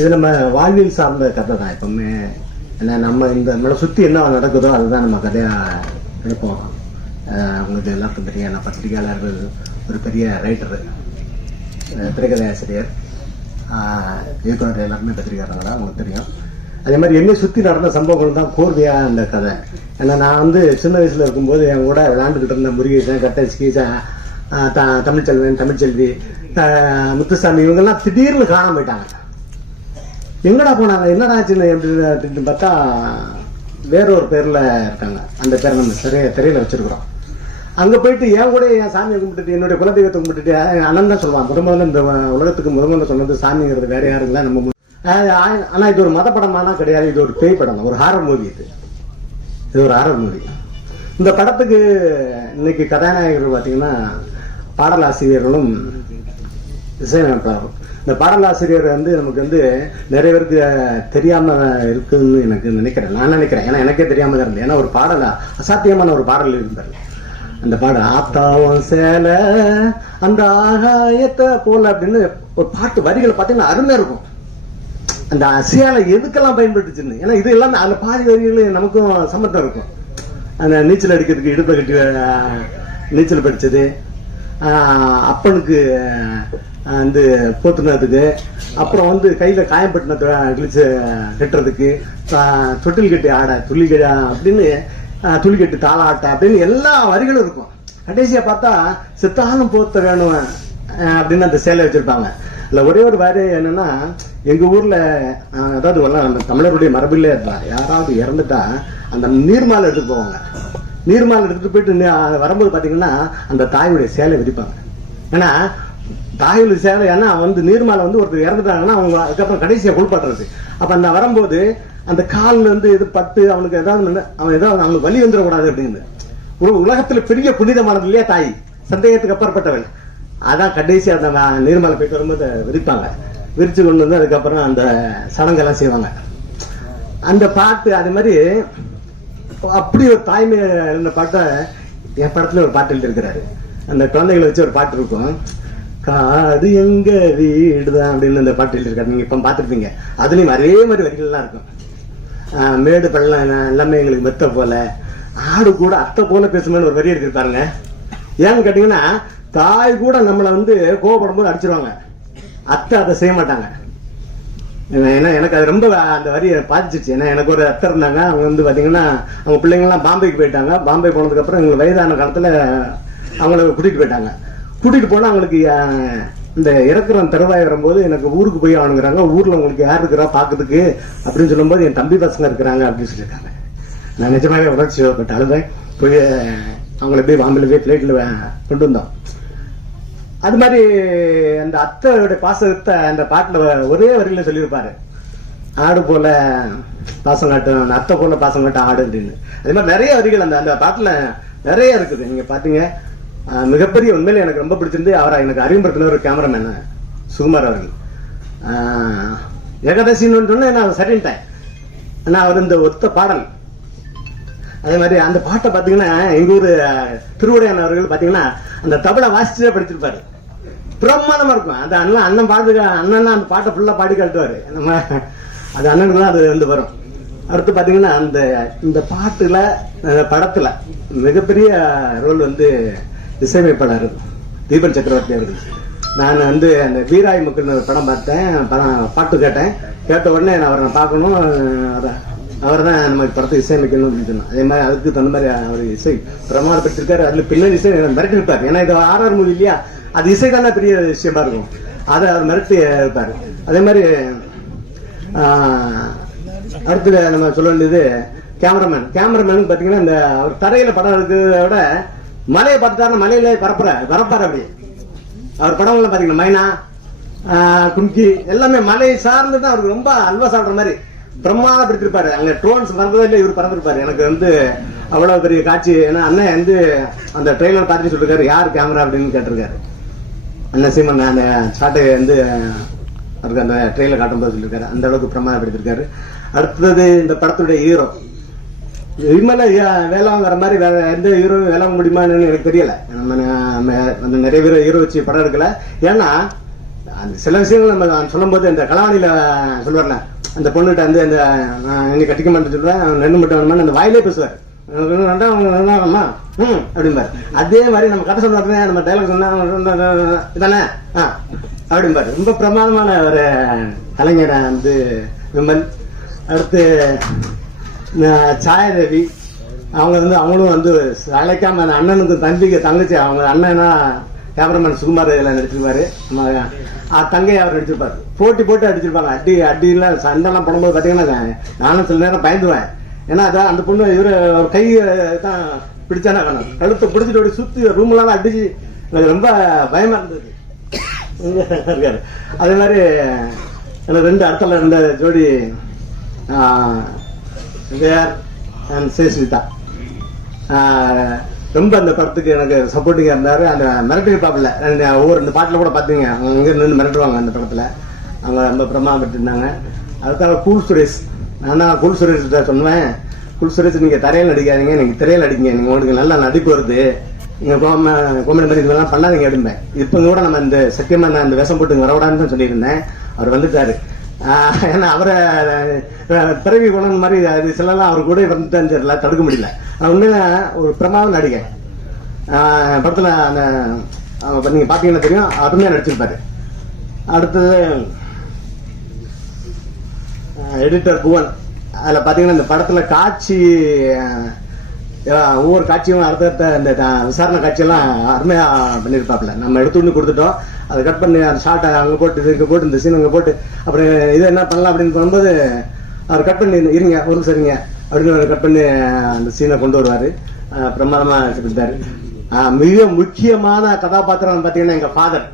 இது நம்ம வாழ்வியல் சார்ந்த கதை தான். எப்பவுமே ஏன்னா நம்ம இந்த நம்மளை சுற்றி என்ன நடக்குதோ அதுதான் நம்ம கதையாக எடுப்போம். உங்களுக்கு எல்லாருக்கும் தெரியும் நான் பத்திரிகையாளர்கள் ஒரு பெரிய ரைட்டரு திரைக்கதை ஆசிரியர் இயக்குனர் எல்லாருமே பத்திரிகையாளர் தான் உங்களுக்கு தெரியும். அதே மாதிரி என்னை சுற்றி நடந்த சம்பவங்கள் தான் கோர்வையாக அந்த கதை. ஏன்னா நான் வந்து சின்ன வயசில் இருக்கும்போது என் கூட விளாண்டுக்கிட்டு இருந்த முருகேசன் கட்டச்கி த தமிழ்ச்செல்வன் தமிழ்ச்செல்வி த- முத்துசாமி இவங்கெல்லாம் திடீர்னு காண போயிட்டாங்க. எங்கடா போனாங்க என்னடா ஆச்சுன்னு அப்படின்னு அப்படின்னு பார்த்தா வேறொரு பேரில் இருக்காங்க. அந்த பேரை நம்ம திரைய திரையில் வச்சுருக்குறோம். அங்கே போயிட்டு என் கூட என் சாமியை கும்பிட்டுட்டு என்னுடைய குலதெய்வத்தை கும்பிட்டுட்டு என் அண்ணன் தான் சொல்லுவான். முத முதல்ல இந்த உலகத்துக்கு முத முதல்ல சொன்னது சாமிங்கிறது வேற யாரும் இல்லை நம்ம ஆனால் இது ஒரு மத படமானா கிடையாது. இது ஒரு பேய் படம். ஒரு ஹாரர் மூவி இது. இது ஒரு ஹாரர் மூவி இந்த படத்துக்கு இன்னைக்கு கதாநாயகர் பார்த்தீங்கன்னா பாடலாசிரியர்களும் இசையமைப்பாளரும் இந்த பாடலாசிரியர் வந்து நமக்கு வந்து நிறைய பேருக்கு தெரியாமல் தெரியாம இருக்குன்னு எனக்கு நினைக்கிறேன். நான் நினைக்கிறேன்? ஏன்னா எனக்கே தெரியாம தான் இருந்தது. ஏன்னா ஒரு பாடல அசாத்தியமான ஒரு பாடல் இருந்தார் அந்த பாடல் ஆத்தாவும் சேலை அந்த ஆகாயத்தை போல அப்படின்னு ஒரு பாட்டு வரிகளை பார்த்தீங்கன்னா அருமையா இருக்கும். அந்த சேலை எதுக்கெல்லாம் பயன்பட்டுச்சுன்னு. ஏன்னா இது எல்லாமே அந்த பாதி வரிகள் நமக்கும் சம்மந்தம் இருக்கும். அந்த நீச்சல் அடிக்கிறதுக்கு இடுப்பை கட்டி நீச்சல் படித்தது அப்பனுக்கு வந்து போத்துனதுக்கு அப்புறம் வந்து கையில காயம்பட்டினத்தை கிழிச்சு கட்டுறதுக்கு தொட்டில் கட்டி ஆடை துள்ளி அப்படின்னு ஆஹ், துள்ளி கட்டி தாளாட்ட அப்படின்னு எல்லா வரிகளும் இருக்கும். கடைசியா பார்த்தா செத்தாலும் போத்த வேணும் அப்படின்னு அந்த சேலை வச்சிருப்பாங்க. இல்ல ஒரே ஒரு வரி என்னன்னா எங்க ஊர்ல அதாவது நம்ம தமிழருடைய மரபிலே இருந்தா யாராவது இறந்துட்டா அந்த நீர்மாலை எடுத்துட்டு போவாங்க. நீர்மாலை எடுத்துட்டு போயிட்டு வரும்போது பாத்தீங்கன்னா அந்த தாயுடைய சேலை விரிப்பாங்க. ஏன்னா தாயுள் சேவை ஏன்னா வந்து நீர்மாலை வந்து ஒருத்தர் இறந்துட்டாங்கன்னா அவங்க அதுக்கப்புறம் கடைசியா குளிப்பாட்டுறது. அப்ப அந்த வரும்போது அந்த காலில் இருந்து இது பட்டு அவனுக்கு ஏதாவது அவன் ஏதாவது அவனுக்கு வலி வந்துடக்கூடாது அப்படின்னு. ஒரு உலகத்துல பெரிய புனிதமானது இல்லையா தாய்? சந்தேகத்துக்கு அப்பாற்பட்டவள் அதான் கடைசி அந்த நீர்மலை போயிட்டு வரும்போது அதை விரிப்பாங்க. விரிச்சு கொண்டு வந்து அதுக்கப்புறம் அந்த சடங்கெல்லாம் செய்வாங்க. அந்த பாட்டு அது மாதிரி அப்படி ஒரு தாய்மை பாட்டை என் படத்துல ஒரு பாட்டு எழுதியிருக்கிறாரு. அந்த குழந்தைகளை வச்சு ஒரு பாட்டு இருக்கும். காடு எங்க வீடுதான் அப்படின்னு அந்த பாட்டு எழுதியிருக்காரு. நீங்க இப்ப பார்த்துருப்பீங்க. அதுலயும் அதே மாதிரி வரிகள்லாம் இருக்கும். மேடு பள்ளம் எல்லாமே எங்களுக்கு மெத்த போல. ஆடு கூட அத்தை போல பேசுமேன்னு ஒரு வரி எடுத்திருப்பாருங்க ஏன்னு கேட்டீங்கன்னா தாய் கூட நம்மளை வந்து கோவப்படும் போது அடிச்சிருவாங்க. அத்தை அதை செய்ய மாட்டாங்க. ஏன்னா எனக்கு அது ரொம்ப அந்த வரி பாதிச்சிச்சு ஏன்னா எனக்கு ஒரு அத்தை இருந்தாங்க. அவங்க வந்து பாத்தீங்கன்னா அவங்க பிள்ளைங்கள்லாம் பாம்பேக்கு போயிட்டாங்க. பாம்பே போனதுக்கு அப்புறம் எங்களுக்கு வயதான காலத்துல அவங்கள கூட்டிட்டு போயிட்டாங்க. கூட்டிட்டு போனால் அவங்களுக்கு இந்த இறக்குற தருவாய் வரும்போது எனக்கு ஊருக்கு போய் ஆனுங்கிறாங்க ஊர்ல உங்களுக்கு யார் இருக்கிறா பார்க்கறதுக்கு அப்படின்னு சொல்லும்போது என் தம்பி பசங்க இருக்கிறாங்க அப்படின்னு சொல்லியிருக்காங்க. நான் நிஜமாகவே உணர்ச்சி பட் அழுதேன். போய் அவங்கள போய் பாம்பேல போய் ஃப்ளைட்டில் கொண்டு வந்தோம். அது மாதிரி அந்த அத்தையோட பாசத்தை அந்த பாட்டுல ஒரே வரியில சொல்லியிருப்பாரு. ஆடு போல பாசம் காட்டும் அந்த அத்தை போல பாசம் காட்டும் ஆடு அப்படின்னு. அதே மாதிரி நிறைய வரிகள் அந்த அந்த பாட்டுல நிறைய இருக்குது. நீங்க பார்த்தீங்க மிகப்பெரிய உண்மையில் எனக்கு ரொம்ப பிடிச்சிருந்து அவரை எனக்கு அறிமுகப்படுத்தின ஒரு கேமராமேன் சுகுமார் அவர்கள். ஏகாதசின்னு சொன்னா நான் சரின்ட்டேன் ஆனா அவர் இந்த ஒத்த பாடல். அதே மாதிரி அந்த பாட்டை பார்த்தீங்கன்னா எங்கள் ஊர் அஹ், திருவுடையான் அவர்கள் பார்த்தீங்கன்னா அந்த தபலை வாசிச்சே படிச்சிருப்பாரு. பிரமாதமா இருக்கும். அந்த அண்ணன் அண்ணன் பாட்டு அண்ணன் அந்த பாட்டை ஃபுல்லாக பாடி காட்டுவாரு. நம்ம அது அண்ணனுக்கு தான் அது வந்து வரும். அடுத்து பார்த்தீங்கன்னா அந்த இந்த பாட்டில் படத்தில் மிகப்பெரிய ரோல் வந்து இசையமைப்பாளர் தீபன் சக்கரவர்த்தி அவர்கள். நான் வந்து அந்த வீராய் முக்குன்னு ஒரு படம் பார்த்தேன். படம் பாட்டு கேட்டேன். கேட்ட உடனே நான் அவரை பார்க்கணும். அவர் தான் நம்ம படத்தை இசையமைக்கணும் அப்படின்னு சொன்னோம் அதே மாதிரி அதுக்கு தகுந்த மாதிரி அவர் இசை பிரமாணப்பட்டிருக்காரு அதில் பின்னணி இசை மிரட்டி இருப்பார் ஏன்னா இது ஆர்ஆர் மூவி இல்லையா? அது இசை தானே பெரிய விஷயமா இருக்கும். அதை அவர் மிரட்டி இருப்பார். அதே மாதிரி அடுத்து நம்ம சொல்ல வேண்டியது கேமராமேன். கேமராமேன் பார்த்தீங்கன்னா இந்த அவர் தரையில் படம் எடுக்கிறத விட மலையை பார்த்துட்டாருன்னா மலையில பரப்புற பரப்பாரு அப்படி அவர் படங்கள்ல பாத்தீங்கன்னா மைனா கும்கி எல்லாமே மலை சார்ந்து தான் அவருக்கு ரொம்ப அல்வா சாப்பிட்ற மாதிரி பிரம்மாதப்படுத்திருப்பாரு அங்க ட்ரோன்ஸ் பறந்ததே இல்லை இவர் பறந்துருப்பாரு. எனக்கு வந்து அவ்வளவு பெரிய காட்சி. ஏன்னா அண்ணன் வந்து அந்த ட்ரெயினர் பார்த்துட்டு சொல்லிருக்காரு யார் கேமரா அப்படின்னு கேட்டிருக்காரு. அண்ணன் சீமன் அந்த சாட்டை வந்து அவருக்கு அந்த ட்ரெயினில் காட்டும்போது சொல்லியிருக்காரு அந்த அளவுக்கு பிரமாதப்படுத்திருக்காரு அடுத்தது இந்த படத்துடைய ஹீரோ இனிமேல வேலை வாங்குற மாதிரி வேற எந்த ஹீரோ வேலை வாங்க முடியுமான்னு எனக்கு தெரியல. நம்ம நம்ம நிறைய பேர் ஹீரோ வச்சு படம் எடுக்கல. ஏன்னா அந்த சில விஷயங்கள் நம்ம நான் சொல்லும்போது இந்த கலாவணியில் சொல்லுவார்ல அந்த பொண்ணுகிட்ட வந்து அந்த என்னை கட்டிக்க மாட்டேன்னு சொல்லுவேன். நெண்ணு மட்டும் வேணுமா? அந்த வாயிலே பேசுவார். அவங்க ம் அப்படிம்பாரு. அதே மாதிரி நம்ம கதை சொன்ன நம்ம டைலாக் சொன்னா தானே ஆ அப்படிம்பாரு. ரொம்ப பிரமாதமான ஒரு கலைஞரை வந்து விமல். அடுத்து சாயரவி அவங்க வந்து அவங்களும் வந்து அழைக்காம அந்த அண்ணனுக்கு தம்பிக்கு தங்கச்சி அவங்க அண்ணனா கேமராமேன் சுகுமார் இதில் நடிச்சிருப்பாரு. நம்ம தங்கை அவர் நடிச்சிருப்பாரு. போட்டி போட்டு அடிச்சிருப்பாங்க. அடி அடியில் சண்டைலாம் போடும்போது பார்த்தீங்கன்னா நானும் சில நேரம் பயந்துவேன். ஏன்னா அதான் அந்த பொண்ணு இவர் ஒரு கை தான் பிடிச்சானா வேணும். கழுத்தை பிடிச்சிட்டு அப்படி சுற்றி ரூம்லாம் அடிச்சு எனக்கு ரொம்ப பயமா இருந்தது. இருக்காரு. அதே மாதிரி எனக்கு ரெண்டு இடத்துல இருந்த ஜோடி விஆர் அண்ட் சேஸ்விதா ரொம்ப அந்த படத்துக்கு எனக்கு சப்போர்ட்டிங்காக இருந்தார். அந்த மிரட்டி பாப்பில் ஒவ்வொரு இந்த பாட்டில் கூட பார்த்தீங்க அவங்க இங்கே நின்று மிரட்டுவாங்க அந்த படத்தில். அவங்க ரொம்ப பிரமாதப்பட்டு இருந்தாங்க. அதுக்காக கூல் சுரேஷ். நான் தான் கூல் சுரேஷ் சொன்னேன். கூல் சுரேஷ் நீங்கள் தரையில் நடிக்காதீங்க. நீங்கள் திரையில் அடிங்க நீங்கள் உங்களுக்கு நல்லா நடிப்பு வருது. நீங்கள் கோம கோமடி மாதிரி இதெல்லாம் பண்ணாதீங்க எடுப்பேன் இப்போ கூட நம்ம இந்த சத்தியமாக நான் இந்த விஷம் போட்டு வரவிடாதுன்னு தான் சொல்லியிருந்தேன். அவர் வந்துட்டார். ஏன்னா அவரை பிறவி குணம் மாதிரி அது சிலலாம் அவர் கூட வந்துட்டான்னு தெரியல தடுக்க முடியல. ஆனால் உண்மையில ஒரு பிரமாதம் நடிகை. படத்தில் அந்த நீங்கள் பார்த்தீங்கன்னா தெரியும் அருமையாக நடிச்சிருப்பாரு. அடுத்தது எடிட்டர் புவன். அதில் பார்த்தீங்கன்னா இந்த படத்தில் காட்சி ஒவ்வொரு காட்சியும் அடுத்தடுத்த இந்த விசாரணை காட்சியெல்லாம் அருமையாக பண்ணியிருப்பாப்புல நம்ம எடுத்து ஒன்று கொடுத்துட்டோம். அதை கட் பண்ணி அந்த ஷார்ட்டை அங்கே போட்டு இது இங்கே போட்டு இந்த சீன் அங்கே போட்டு அப்புறம் இது என்ன பண்ணலாம் அப்படின்னு சொல்லும்போது அவர் கட் பண்ணி இருங்க ஒரு சரிங்க அப்படின்னு அப்படின்னு கட் பண்ணி அந்த சீனை கொண்டு வருவார். பிரமாதமாக கொடுத்தாரு. மிக முக்கியமான கதாபாத்திரம் பார்த்தீங்கன்னா எங்கள் ஃபாதர்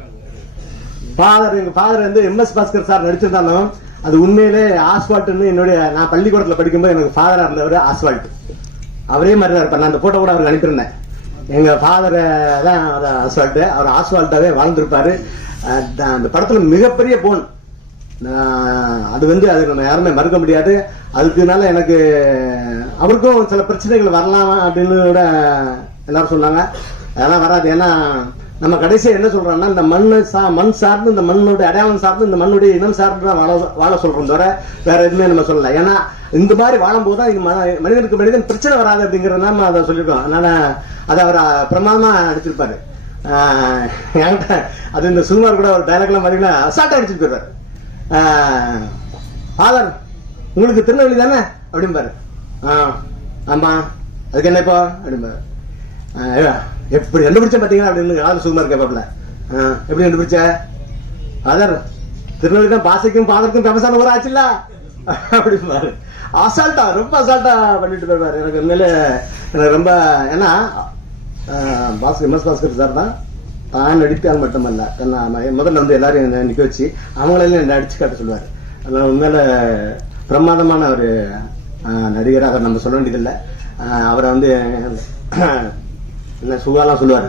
ஃபாதர் எங்கள் ஃபாதர் வந்து எம்எஸ் பாஸ்கர் சார் நடிச்சிருந்தாலும் அது உண்மையிலே ஆஸ்வால்ட்டுன்னு என்னுடைய நான் பள்ளிக்கூடத்தில் படிக்கும்போது எனக்கு ஃபாதராக இருந்தவர் ஆஸ்வால்ட் அவரே மாதிரி தான் இருப்பார். நான் அந்த ஃபோட்டோ கூட அவருக்கு அனுப்பியிருந்தேன். எங்கள் ஃபாதரை தான் அவர் ஆஸ்வால்ட் அவர் ஆஸ்வால்ட்டாகவே வாழ்ந்துருப்பார். அந்த படத்தில் மிகப்பெரிய போன் அது வந்து அது நம்ம யாருமே மறுக்க முடியாது. அதுக்குனால எனக்கு அவருக்கும் சில பிரச்சனைகள் வரலாம் அப்படின்னு கூட எல்லாரும் சொன்னாங்க. அதெல்லாம் வராது. ஏன்னா நம்ம கடைசியில் என்ன சொல்றோம்னா இந்த மண் சா மண் சார்ந்து இந்த மண்ணோட அடையாளம் சார்ந்து இந்த மண்ணுடைய இனம் சார்ந்து தான் வாழ வாழ சொல்றோம் தவிர வேற எதுவுமே நம்ம சொல்லலை. ஏன்னா இந்த மாதிரி வாழும்போது தான் ம- மனிதனுக்கு மனிதன் பிரச்சனை வராது அப்படிங்கிறத நம்ம அதை சொல்லியிருக்கோம். அதனால அதை அவர் பிரமாதமாக அடிச்சிருப்பாரு என்கிட்ட அது இந்த சுகுமார் கூட ஒரு டைலாக்லாம் பார்த்தீங்கன்னா அசாட்டாக அடிச்சுட்டு போயிடுவார். ஃபாதர் உங்களுக்கு திருநெல்வேலி தானே? அப்படிம்பாரு. ஆ ஆமாம் அதுக்கு என்ன இப்போ? அப்படிம்பாரு. ஆ, எப்படி கண்டுபிடிச்ச பார்த்தீங்கன்னா அப்படின்னு யாரும் சும்மா இருக்க எப்படி கண்டுபிடிச்ச அதர் திருநெல்வேலி தான் பாசைக்கும் பாதருக்கும் ஃபேமஸான ஒரு ஆச்சுல்ல? அப்படிம்பாரு. அசால்ட்டா ரொம்ப அசால்ட்டா பண்ணிட்டு போயிருப்பாரு எனக்கு உண்மையிலே எனக்கு ரொம்ப ஏன்னா pass Bhaskar M S Bhaskar sir தான் தான் நடித்தால் மட்டுமல்ல. தன்னை முதல்ல வந்து எல்லாரையும் என்னை நிக்க வச்சு அவங்களெல்லாம் என்னை அடிச்சு காட்ட சொல்லுவார். அதனால உண்மையில பிரமாதமான ஒரு நடிகராக நம்ம சொல்ல வேண்டியதில்லை. அவரை வந்து என்ன சுகாலாம் சொல்லுவார்.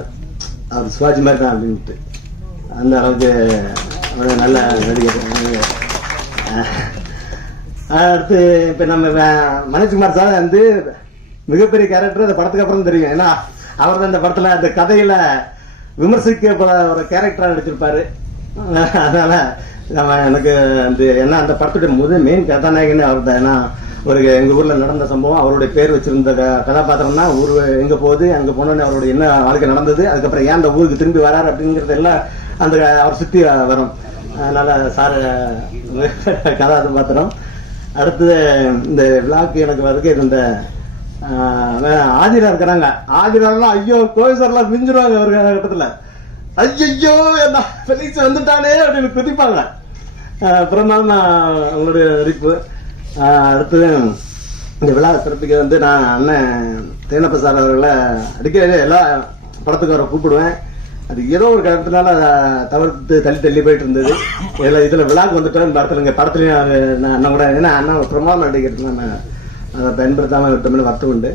அவர் சிவாஜி மாதிரி தான் அப்படின்ட்டு அந்த அளவுக்கு அவர் நல்ல நடிகர் அடுத்து இப்போ நம்ம மனோஜ்குமார் சார் வந்து மிகப்பெரிய கேரக்டர் அந்த படத்துக்கு அப்புறம் தெரியும். ஏன்னா அவர் தான் இந்த படத்தில் அந்த கதையில் விமர்சிக்க ஒரு கேரக்டராக நடிச்சிருப்பாரு. அதனால் நம்ம எனக்கு அந்த ஏன்னா அந்த படத்துடைய முதல் மெயின் கதாநாயகன் அவர் தான் ஏன்னா ஒரு எங்க ஊர்ல நடந்த சம்பவம் அவருடைய பேர் வச்சிருந்த க- கதாபாத்திரம்னா ஊர் எங்க போகுது அங்க போனோன்னு அவருடைய என்ன வாழ்க்கை நடந்தது அதுக்கப்புறம் ஏன் அந்த ஊருக்கு திரும்பி வராரு அப்படிங்கறது எல்லாம் அந்த அவர் சுத்தி வரும். அதனால சார் கதாபாத்திரம். அடுத்தது இந்த விழாக்கு எனக்கு வருகை இருந்த ஆதிரா இருக்கிறாங்க. ஆதிராலாம் ஐயோ கோவிசர்லாம் மிஞ்சிருவாங்க ஒரு கட்டத்துல. ஐயோ என்ன பெலிக்ஸ் வந்துட்டானே அப்படின்னு குதிப்பாங்க. அப்புறம் தான் உங்களுடைய நடிப்பு அடுத்தது இந்த விழா சிறப்பிக்க வந்து நான் அண்ணன் தேனப்ப சார் அவர்களை அடிக்கடி எல்லா படத்துக்கு அவரை கூப்பிடுவேன். அது ஏதோ ஒரு காரணத்தினால தவிர்த்து தள்ளி தள்ளி போயிட்டு இருந்தது. இதில் இதில் விழாக்கு வந்துட்டோம். இந்த படத்தில் இங்கே படத்துலையும் நான் அண்ணன் கூட ஏன்னா அண்ணன் பிரமாதம் நடிக்கிறது நான் அதை பயன்படுத்தாமல் விட்டோம்னு வருத்தம் உண்டு.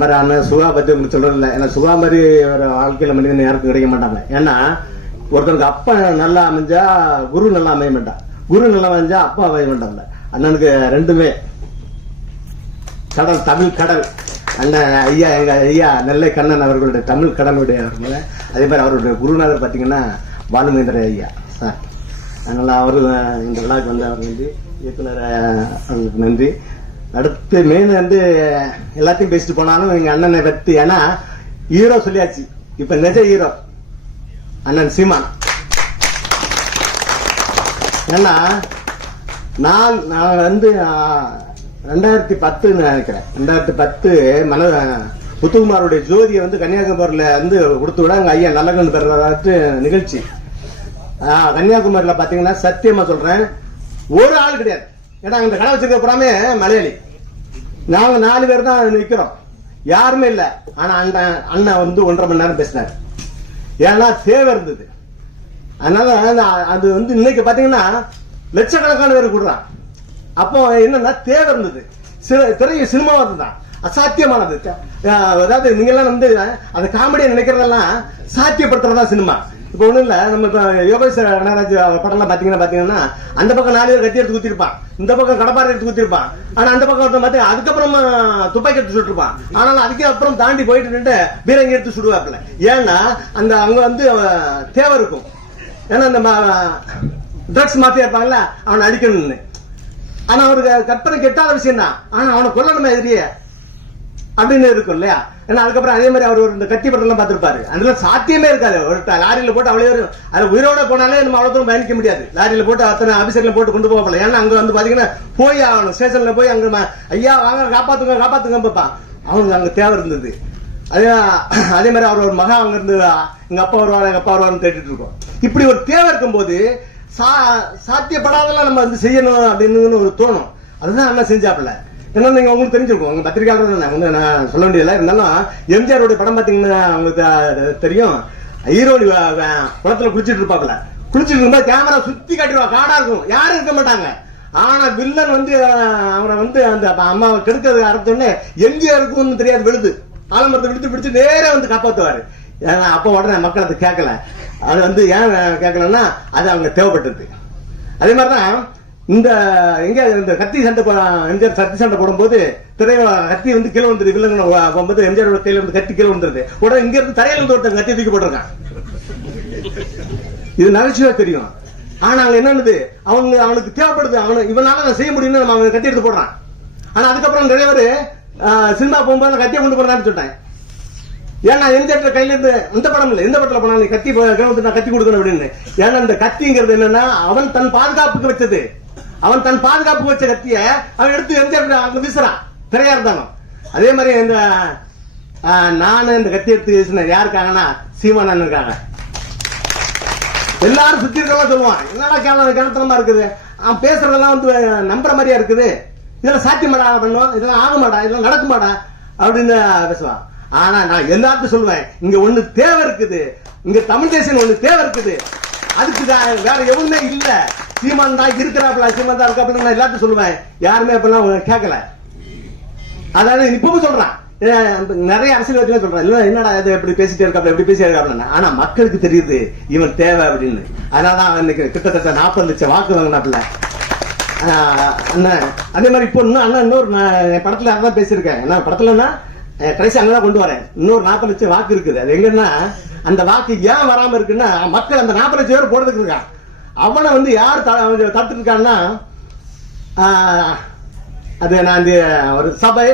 மாதிரி அண்ணன் சுகா பற்றி உங்களுக்கு சொல்கிறதில்ல ஏன்னா சுகா மாதிரி ஒரு வாழ்க்கையில் மனிதன் யாருக்கும் கிடைக்க மாட்டாங்க. ஏன்னா ஒருத்தனுக்கு அப்பா நல்லா அமைஞ்சா குரு நல்லா அமைய மாட்டான். குரு நல்லா அமைஞ்சா அப்பா அமைய மாட்டாங்க அண்ணனுக்கு ரெண்டுமே. கடல் தமிழ் கடல். அண்ணன் ஐயா எங்க ஐயா நெல்லை கண்ணன் அவர்களுடைய தமிழ் கடலுடைய அவர்கள். அதே மாதிரி அவருடைய குருநாதர் பார்த்தீங்கன்னா பாலுமேந்திர ஐயா. சார் அதனால் அவர் இந்த விழாவுக்கு வந்து அவர் நன்றி. இயக்குனர் அவங்களுக்கு நன்றி. அடுத்து மெயின் வந்து எல்லாத்தையும் பேசிட்டு போனாலும் எங்கள் அண்ணனை பற்றி ஏன்னா ஹீரோ சொல்லியாச்சு. இப்போ நிஜ ஹீரோ அண்ணன் சீமான். ஏன்னா நான் நான் வந்து ரெண்டாயிரத்தி பத்துன்னு நினைக்கிறேன். ரெண்டாயிரத்தி பத்து மன முத்துக்குமாருடைய ஜோதியை வந்து கன்னியாகுமரியில் வந்து கொடுத்து விட அங்கே ஐயா நல்லகன் பெறதாட்டு நிகழ்ச்சி. கன்னியாகுமரியில் பார்த்தீங்கன்னா சத்தியமாக சொல்கிறேன் ஒரு ஆள் கிடையாது. ஏன்னா அந்த கடை வச்சிருக்க புறாமே மலையாளி நாங்கள் நாலு பேர் தான் நிற்கிறோம் யாருமே இல்லை. ஆனால் அண்ணன் அண்ணன் வந்து ஒன்றரை மணி நேரம் பேசினார். ஏன்னா தேவை இருந்தது. அதனால அது வந்து இன்னைக்கு பார்த்தீங்கன்னா லட்சக்கணக்கான பேர் கூடுறான். அப்போ என்னன்னா தேவை இருந்தது. சில- திரை சினிமாவது தான் அசாத்தியமானது. அதாவது நீங்க எல்லாம் வந்து அந்த காமெடியை நினைக்கிறதெல்லாம் சாத்தியப்படுத்துறதா சினிமா. இப்போ ஒண்ணும் இல்ல நம்ம இப்ப யோகேஸ்வர நடராஜ் படம்லாம் பாத்தீங்கன்னா பாத்தீங்கன்னா அந்த பக்கம் நாலு பேர் கத்தி எடுத்து குத்திருப்பான். இந்த பக்கம் கடப்பாறை எடுத்து குத்திருப்பான். ஆனா அந்த பக்கம் ஒருத்தன் பார்த்து அதுக்கப்புறமா துப்பாக்கி எடுத்து சுட்டுருப்பான். ஆனாலும் அதுக்கே அப்புறம் தாண்டி போயிட்டு நின்று பீரங்கி எடுத்து சுடுவாப்புல. ஏன்னா அந்த அங்கே வந்து தேவை இருக்கும். ஏன்னா அந்த ட்ரக்ஸ் மாத்தியா இருப்பாங்கல்ல அவனை அடிக்கணும்னு. ஆனா அவருக்கு கற்பனை கெட்டாத விஷயம் தான் ஆனா அவனை கொல்லணுமே எதிரியே? அப்படின்னு இருக்கும் இல்லையா? ஏன்னா அதுக்கப்புறம் அதே மாதிரி அவர் ஒரு இந்த கட்டி படம்லாம் பார்த்துருப்பாரு. அதுல சாத்தியமே இருக்காது. ஒரு லாரியில் லாரியில போட்டு அவ்வளோ பேரும் உயிரோட போனாலே நம்ம அவ்வளோ தூரம் பயணிக்க முடியாது. லாரியில போட்டு அத்தனை ஆபீசர்ல போட்டு கொண்டு போகல ஏன்னா அங்க வந்து பாத்தீங்கன்னா போய் ஆகணும். ஸ்டேஷன்ல போய் அங்க ஐயா வாங்க காப்பாத்துங்க காப்பாத்துங்க பார்ப்பான். அவனுக்கு அங்க தேவை இருந்தது. அதே அதே மாதிரி அவர் ஒரு மகா அங்க இருந்து எங்க அப்பா வருவார் எங்க அப்பா வருவார்னு தேடிட்டு இருக்கோம். இப்படி ஒரு தேவை இருக்கும்போது சா சாத்தியப்படாதெல்லாம் நம்ம வந்து செய்யணும் அப்படின்னு ஒரு தோணும். அதுதான் அண்ணா செஞ்சாப்புல. ஏன்னா நீங்க உங்களுக்கு தெரிஞ்சிருக்கும். உங்க பத்திரிகையாளர் தானே. ஒன்று நான் சொல்ல வேண்டியதில்லை. இருந்தாலும் எம்ஜிஆருடைய படம் பாத்தீங்கன்னா உங்களுக்கு தெரியும். ஈரோடு குளத்துல குளிச்சிட்டு இருப்பாப்புல. குளிச்சிட்டு இருந்தா கேமரா சுத்தி காட்டிடுவா. காடா இருக்கும். யாரும் இருக்க மாட்டாங்க. ஆனா வில்லன் வந்து அவனை வந்து அந்த அம்மாவை கெடுக்கிறது அறுத்தோடனே எம்ஜிஆருக்கும் தெரியாது. விழுது ஆலமரத்தை விடுத்து பிடிச்சு நேராக வந்து காப்பாத்துவாரு. ஏன்னா அப்போ உடனே மக்கள் அதை கேட்கல. அது வந்து ஏன் கேட்கலன்னா அது அவங்க தேவைப்பட்டது. அதே மாதிரி தான் இந்த எங்கே இந்த கத்தி சண்டை எம்ஜிஆர் கத்தி சண்டை போடும்போது திரைய கத்தி வந்து கீழே வந்துருது வில்லங்க போகும்போது எம்ஜிஆரோட கையில் வந்து கத்தி கீழே வந்துருது உடனே இங்கேருந்து தரையில இருந்து ஒருத்தன் கத்தி தூக்கி போட்டிருக்கான். இது நகைச்சுவையா தெரியும். ஆனால் அவங்க என்னன்னு அவங்க அவனுக்கு தேவைப்படுது அவனு இவனால நான் செய்ய முடியும்னு நம்ம அவன் கத்தி எடுத்து போடுறான். ஆனால் அதுக்கப்புறம் நிறைய பேர் சினிமா போகும்போது நான் கத்தியை கொண்டு போடுறான்னு சொல்லிட்டேன் ஏன்னா எம்ஜிஆர் கையில இருந்து இந்த படம் இல்ல எந்த படத்துல போனாலும் கத்தி போ- நான் கத்தி கொடுக்கணும் அப்படின்னு. ஏன்னா இந்த கத்திங்கிறது என்னன்னா அவன் தன் பாதுகாப்புக்கு வச்சது. அவன் தன் பாதுகாப்புக்கு வச்ச கத்திய அவன் எடுத்து எம்ஜிஆர் அங்க வீசுறான் திரையா இருந்தாலும். அதே மாதிரி இந்த ஆஹ், நானு இந்த கத்தி எடுத்து வீசினேன் யாருக்காகனா? சீமானன் இருக்காங்க எல்லாரும் சுத்தி இருக்கவங்க சொல்லுவான் என்னடா கேன கிணத்தனமா இருக்குது? அவன் பேசுறதெல்லாம் வந்து நம்புற மாதிரியா இருக்குது. இதெல்லாம் சாத்தியமாடா பண்ணுவோம் இதெல்லாம் ஆக மாடா இதெல்லாம் நடக்க மாடா அப்படின்னு பேசுவான். ஆனா நான் எல்லாத்தையும் சொல்லுவேன் இங்க ஒண்ணு தேவை இருக்குது. இங்க தமிழ் தேசம் ஒண்ணு தேவை இருக்குது. அதுக்கு தான் வேற எவனுமே இல்ல. சீமான் தான் இருக்கிறாப்ல சீமான் தான் இருக்காப்ல நான் எல்லாத்தையும் சொல்லுவேன் யாருமே இப்பெல்லாம் கேட்கல. அதாவது இப்பவும் சொல்றான். நிறைய அரசியல்வாதிகள் சொல்றான். இல்ல என்னடா இது எப்படி பேசிட்டே இருக்காப்ல எப்படி பேசிட்டே இருக்காப்ல ஆனா மக்களுக்கு தெரியுது இவன் தேவை அப்படின்னு. அதனாலதான் இன்னைக்கு கிட்டத்தட்ட நாற்பது லட்சம் வாக்கு வாங்கினாப்ல ஆஹ் அண்ணன் அதே மாதிரி இப்போ இன்னும் அண்ணன் இன்னொரு படத்துல அதான் பேசியிருக்கேன். என்ன படத்துலன்னா கடைசி அங்கதான் கொண்டு வரேன். இன்னொரு நாற்பது லட்சம் வாக்கு இருக்குது. அது எங்கன்னா அந்த வாக்கு ஏன் வராம இருக்குன்னா மக்கள் அந்த நாற்பது லட்சம் பேர் போடுறதுக்கு இருக்கான் அவனை வந்து யார் த- தடுத்துட்டு இருக்கான்னா அது நான் இந்த ஒரு சபை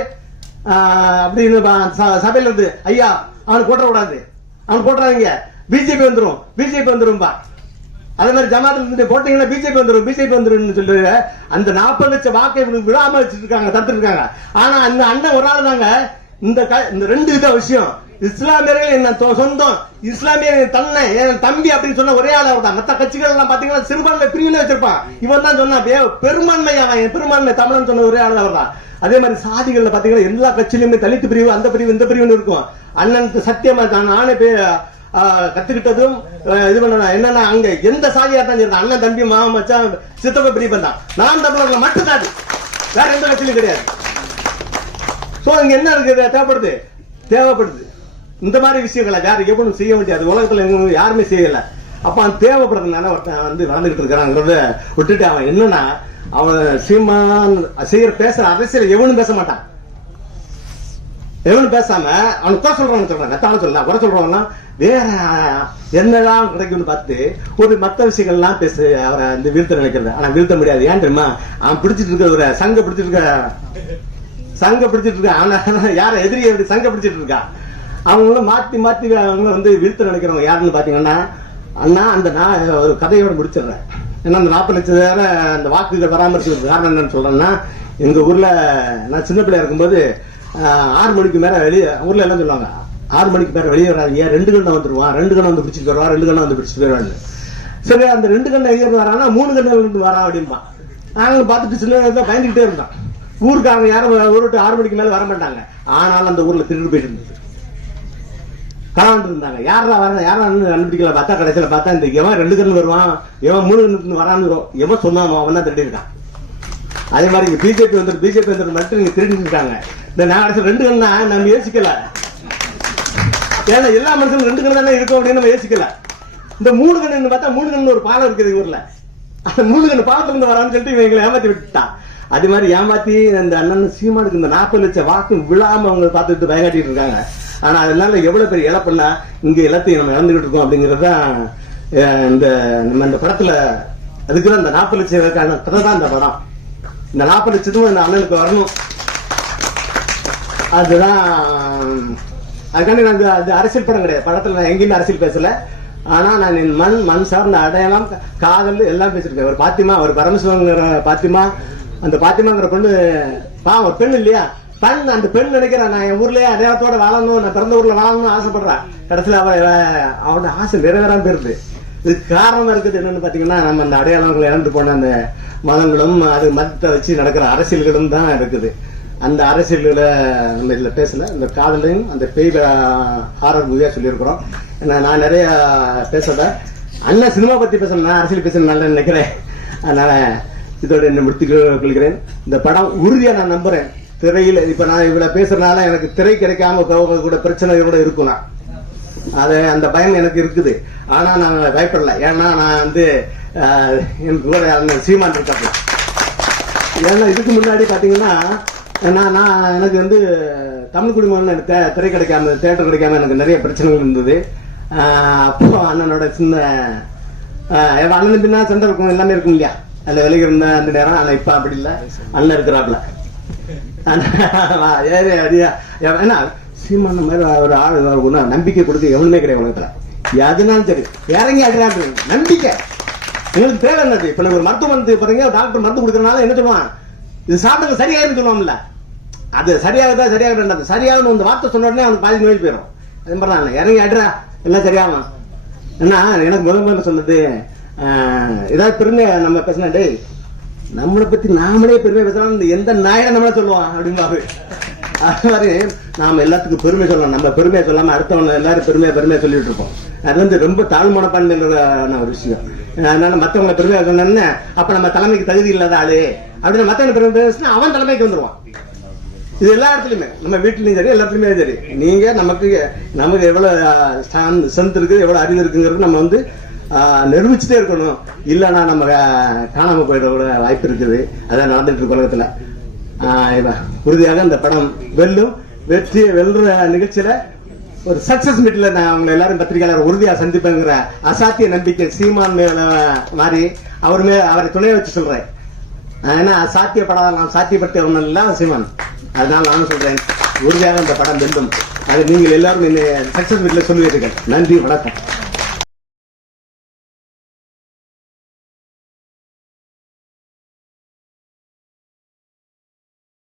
அப்படின்னு ப- ச- சபையில இருந்து ஐயா அவனை போட்ட கூடாது அவன் போட்டுறாங்க பிஜேபி வந்துடும் பிஜேபி வந்துரும்பா அதே மாதிரி ஜமாத்துல இருந்து போட்டீங்கன்னா பிஜேபி வந்துடும் பிஜேபி வந்துடும் சொல்லி அந்த நாற்பது லட்சம் வாக்கை இவனுக்கு விடாம வச்சுட்டு இருக்காங்க தடுத்துட்டு இருக்காங்க. ஆனா அந்த அண்ணன் ஒரு ஆள் தாங்க இந்த க- இந்த ரெண்டு வித விஷயம். இஸ்லாமியர்கள் என்ன சொந்தம். இஸ்லாமிய தன்னை என் தம்பி அப்படின்னு சொன்ன ஒரே ஆள் அவர் தான் மற்ற கட்சிகள் எல்லாம் பாத்தீங்கன்னா சிறுபான்மை பிரிவுன்னு வச்சிருப்பான். இவன் தான் சொன்னா பெரும்பான்மை அவன் பெரும்பான்மை தமிழன் சொன்ன ஒரே ஆள் அவர் தான் அதே மாதிரி சாதிகள்ல பாத்தீங்கன்னா எல்லா கட்சியிலுமே தலித்து பிரிவு அந்த பிரிவு இந்த பிரிவுன்னு இருக்கும். அண்ணனுக்கு சத்தியமா தான் நானே போய் கத்துக்கிட்டதும் இது பண்ண என்னன்னா அங்க எந்த சாதியா தான் சரி அண்ணன் தம்பி மாமா மச்சான் சித்தப்ப பிரிவு தான். நான் தமிழர்கள் மட்டும் தான் வேற எந்த கட்சியிலும் கிடையாது. சோ அங்கே என்ன இருக்குது? தேவைப்படுது. தேவைப்படுது. இந்த மாதிரி விஷயங்களை யாரும் எவனும் செய்ய முடியாது உலகத்துல எங்கேயும் யாருமே செய்யலை. அப்போ அவன் தேவைப்படுறதுனால ஒருத்தன் வந்து வளர்ந்துக்கிட்டு இருக்கிறாங்கிறத விட்டுட்டு அவன் என்னன்னா அவன் சீமான் செய்யற பேசுற அரசியல் எவனும் பேச மாட்டான். எவனும் பேசாம அவனுக்கு தான் சொல்றான் சொல்றான். நத்தால சொல்லலாம் குறை சொல்றவன்லாம் வேற என்னதான் கிடைக்கும்னு பார்த்து ஒரு மத்த விஷயங்கள்லாம் பேசு அவரை வந்து வீழ்த்த நினைக்கிறது. ஆனா வீழ்த்த முடியாது. ஏன் தெரியுமா? அவன் பிடிச்சிட்டு இருக்க ஒரு சங்க பிடிச்சிட்டு இருக்க சங்க பிடிச்சிட்டு இருக்கான் ஆனா யார எதிரி எப்படி சங்க பிடிச்சிட்டு இருக்கா? அவங்களும் மாத்தி மாத்தி அவங்க வந்து வீழ்த்து நினைக்கிறவங்க யாருன்னு பாத்தீங்கன்னா அண்ணா அந்த நான் ஒரு கதையோட முடிச்சிடுறேன். ஏன்னா அந்த நாற்பது லட்சம் அந்த வாக்குகள் வராம காரணம் என்னன்னு சொல்றேன்னா எங்க ஊர்ல நான் சின்ன பிள்ளையா இருக்கும்போது ஆறு மணிக்கு மேல வெளியே ஊர்ல எல்லாம் சொல்லுவாங்க ஆறு மணிக்கு மேல வெளியே வராதீங்க ரெண்டு கண்ணை வந்துருவான் ரெண்டு கண்ணை வந்து பிடிச்சிட்டு வருவான் ரெண்டு கண்ணை வந்து பிடிச்சிட்டு வருவான்னு. சரி அந்த ரெண்டு கண்ணை எங்க இருந்து வரானா மூணு கண்ணை இருந்து வரான் அப்படின்பான் நாங்களும் பார்த்துட்டு சின்ன வயசுல பயந்துகிட்டே இருந்தோம் ஊருக்காரங்க யாரும் ஒரு ஆறு மணிக்கு மேல வர மாட்டாங்க. ஆனாலும் அந்த ஊர்ல திருடு போயிட்டு இருந்தது கலாண்டு இருந்தாங்க. யாரா வர யாரா கண்டுபிடிக்கல? பார்த்தா கடைசியில பார்த்தா இந்த எவன் ரெண்டு கண்ணு வருவான்? எவன் மூணு கண்ணு வரான்னு வரும் எவன் சொன்னாமோ அவன் தான் திருடி இருக்கான் அதே மாதிரி இங்க பிஜேபி வந்து பிஜேபி வந்து மட்டும் நீங்க திருடி இருக்காங்க. இந்த நான் கடைசி ரெண்டு கண்ணா? நம்ம யோசிக்கல. ஏன்னா எல்லா மனுஷனும் ரெண்டு கண்ணு தானே இருக்கும் அப்படின்னு நம்ம யோசிக்கல. இந்த மூணு கண்ணு பார்த்தா மூணு கண்ணு ஒரு பாலம் இருக்குது ஊர்ல. அந்த மூணு கண்ணு பாலத்துல இருந்து வரான்னு சொல்லிட்டு இவங்களை ஏமாத்தி விட்டுட்டான். அது மாதிரி ஏமாத்தி அந்த அண்ணன் சீமானுக்கு இந்த நாற்பது லட்சம் வாக்கு விழாம அவங்க பார்த்துட்டு பயங்காட்டிட்டு இருக்காங்க. ஆனா அதனால எவ்வளவு பெரிய இழப்புன்னா இங்க எல்லாத்தையும் நம்ம இழந்துகிட்டு இருக்கோம் அப்படிங்கிறது தான் இந்த நம்ம இந்த படத்துல அதுக்குதான் அந்த இந்த நாற்பது லட்சம் கதை தான் இந்த படம். இந்த நாற்பது லட்சத்தும் இந்த அண்ணனுக்கு வரணும். அதுதான் அதுக்காண்டி நான் அது அரசியல் படம் கிடையாது. படத்துல நான் எங்கேயுமே அரசியல் பேசல. ஆனா நான் என் மண் மண் சார்ந்த அடையாளம் காதல் எல்லாம் பேசிருக்கேன் ஒரு பாத்திமா ஒரு பரமசிவங்கிற பாத்திமா அந்த பாத்திமாங்கிற பொண்ணு பாவம் ஒரு பெண் இல்லையா? தன் அந்த பெண் நினைக்கிறேன் நான் என் ஊர்லயே அடையாளத்தோட வாழணும் நான் பிறந்த ஊர்ல வாழணும்னு ஆசைப்படுறேன் கடைசியில் அவ அவ- அவனோட ஆசை நிறைவேறாம போயிருது. இதுக்கு காரணம் இருக்குது என்னன்னு பாத்தீங்கன்னா நம்ம அந்த அடையாளங்களை இழந்து போன அந்த மதங்களும் அது மதத்தை வச்சு நடக்கிற அரசியல்களும் தான் இருக்குது. அந்த அரசியல்களை நம்ம இதில் பேசல. இந்த காதலையும் அந்த பேய் ஹாரர் மூவியாக சொல்லியிருக்கிறோம். ஏன்னா நான் நிறைய பேசல. அண்ணன் சினிமா பத்தி பேசணும் நான் அரசியல் பேசணும் நல்லா நினைக்கிறேன். அதனால இதோட என்ன முடித்துக் கொள்கிறேன் இந்த படம் உறுதியா நான் நம்புறேன். திரையில இப்ப நான் இவ்வளவு பேசுறதுனால எனக்கு திரை கிடைக்காம போக கூட பிரச்சனை கூட இருக்கும் நான் அது அந்த பயம் எனக்கு இருக்குது. ஆனா நான் பயப்படல. ஏன்னா நான் வந்து எனக்கு கூட அண்ணன் சீமான் இருக்காங்க ஏன்னா இதுக்கு முன்னாடி பார்த்தீங்கன்னா நான் நான் எனக்கு வந்து தமிழ் குடிமகன் எனக்கு திரை கிடைக்காம தேட்டர் கிடைக்காம எனக்கு நிறைய பிரச்சனைகள் இருந்தது. அப்போ அண்ணனோட சின்ன அண்ணன் பின்னா சண்டை இருக்கும் எல்லாமே இருக்கும் இல்லையா? அதுல விலகி இருந்த அந்த நேரம் ஆனா இப்ப அப்படி இல்ல. அண்ணன் இருக்கிறாப்ல ஏறி அடியா. ஏன்னா சீமான மாதிரி ஒரு ஆள் ஒண்ணு நம்பிக்கை கொடுத்து எவனுமே கிடையாது உலகத்துல. எதுனாலும் சரி. இறங்கி அடிறாங்க நம்பிக்கை. எங்களுக்கு தேவை என்னது? இப்ப நம்ம ஒரு மருந்து பாருங்க டாக்டர் மருந்து கொடுக்கறனால என்ன சொல்லுவான்? இது சாப்பிட்டது சரியாயிருன்னு சொல்லுவோம்ல அது சரியாகுதா சரியாகுது சரியாகணும் அந்த வார்த்தை சொன்ன உடனே அவனுக்கு பாதி நோய் போயிடும் அது மாதிரி இறங்கி அட்ரா எல்லாம் சரியாகும் என்ன? எனக்கு முதல் முதல்ல சொன்னது ஏதாவது பெருமை நம்ம பேசினா டேய் நம்மளை பத்தி நாமளே பெருமை பேசலாம் எந்த நாயிட நம்மளே சொல்லுவான் அப்படிம்பாரு அது மாதிரி நாம எல்லாத்துக்கும் பெருமை சொல்லலாம் நம்ம பெருமையை சொல்லாம அடுத்தவங்க எல்லாரும் பெருமையா பெருமையா சொல்லிட்டு இருப்போம். அது வந்து ரொம்ப தாழ்மனப்பான்மையான ஒரு விஷயம். அதனால மத்தவங்களை பெருமையா சொன்னோன்னு அப்ப நம்ம தலைமைக்கு தகுதி இல்லாத ஆளு. அப்படின்னு மத்தவங்க பெருமை பேசினா அவன் தலைமைக்கு வந்துருவான். இது எல்லா இடத்துலயுமே. நம்ம வீட்லயும் சரி எல்லாத்துலையுமே சரி. நீங்க நமக்கு நமக்கு எவ்வளவு ஸ்ட்ரென்த் இருக்கு எவ்வளவு அறிவு இருக்குங்கிறது நம்ம வந்து நிரூபிச்சுட்டே இருக்கணும். இல்லைன்னா நம்ம காணாமல் காணாம போயிட கூட வாய்ப்பு இருக்குது. அதான் நடந்துட்டு இருக்கு உலகத்துல. உறுதியாக இந்த படம் வெல்லும். வெற்றி வெல்ற நிகழ்ச்சியில ஒரு சக்சஸ் மீட்ல நான் அவங்க எல்லாரும் பத்திரிகையாளர் உறுதியாக சந்திப்பேங்கிற அசாத்திய நம்பிக்கை சீமான் மேல மாறி அவர் மே அவரை துணைய வச்சு சொல்றேன். ஏன்னா சாத்தியப்படாத சாத்தியப்பட்டு ஒன்றும் இல்லை சீமான். அதனால நானும் சொல்றேன் உறுதியாக அந்த படம் வெல்லும். அது நீங்கள் எல்லாரும் என்ன சக்சஸ் வீட்டில் சொல்லுவீர்கள் நன்றி வணக்கம்.